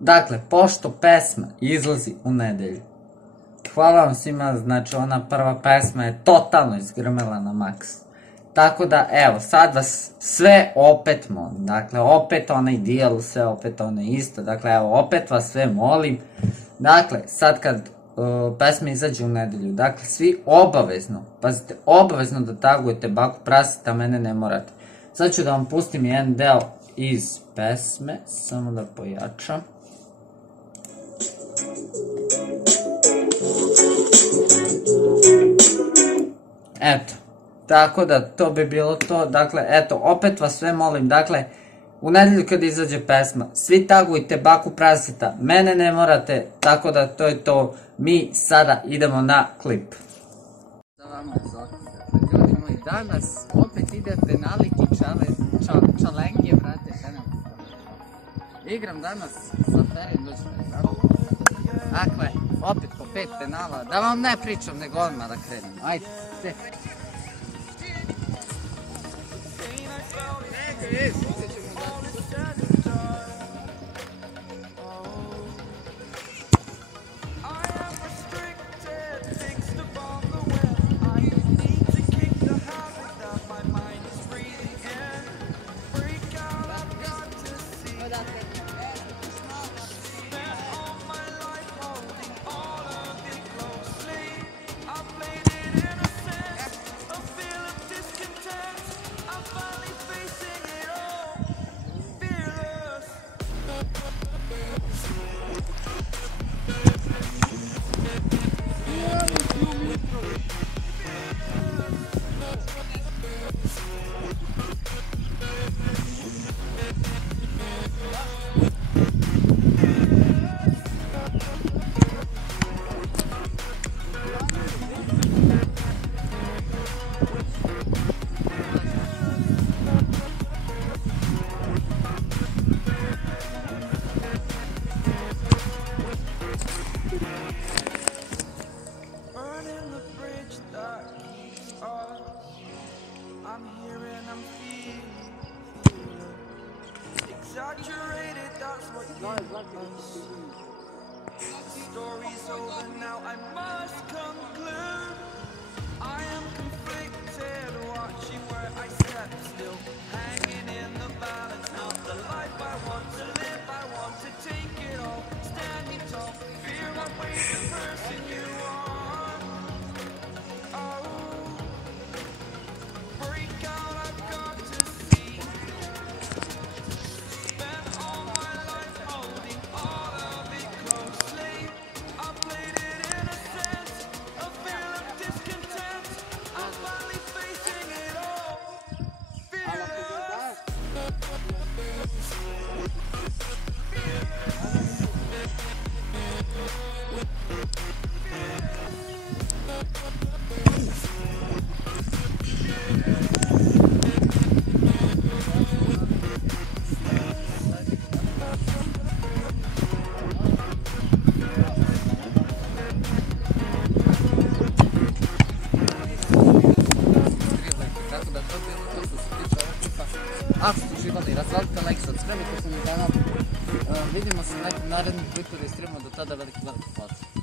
Dakle, pošto pesma izlazi u nedelju, hvala vam svima, znači ona prva pesma je totalno izgrmela na maks. Tako da, evo, sad vas sve opet molim, dakle, opet onaj dijel, sve opet ono isto, dakle, evo, opet vas sve molim, dakle, sad kad pesma izađe u nedelju, dakle, svi obavezno, pazite, obavezno da tagujete Baku Praseta, mene ne morate. Sad ću da vam pustim jedan deo iz pesme, samo da pojačam. Eto, tako da to bi bilo to, dakle, eto, opet vas sve molim, dakle, u nedelju kad izađe pesma, svi tagujte Baku Praseta, mene ne morate, tako da to je to, mi sada idemo na klip. Za vama je Zoki, ljudi moji, danas opet ide penaliti čalengije, brate, penaliti. Igram danas sa Ferim Dođe, dakle, opet po 5 penala, da vam ne pričam, nego odmah da krenem, ajde, te. Exaggerated, that's what you Story's over now, I must conclude. I am conflicted, watching where I step still, hanging in the balance. Not the life I want to live, I want to take it all, standing tall. Fear what weighs the person you are. Oh, break out, I've got to see. Spent all my life holding all of it closely. I played it in a sense, a feel of discontent. I'm finally facing it all. Fearless. Ako ste uživali, razvalite like, subscribe, ko sam i dana. Vidimo se u nekom narednom klipu da streamamo, do tada veliki hvala.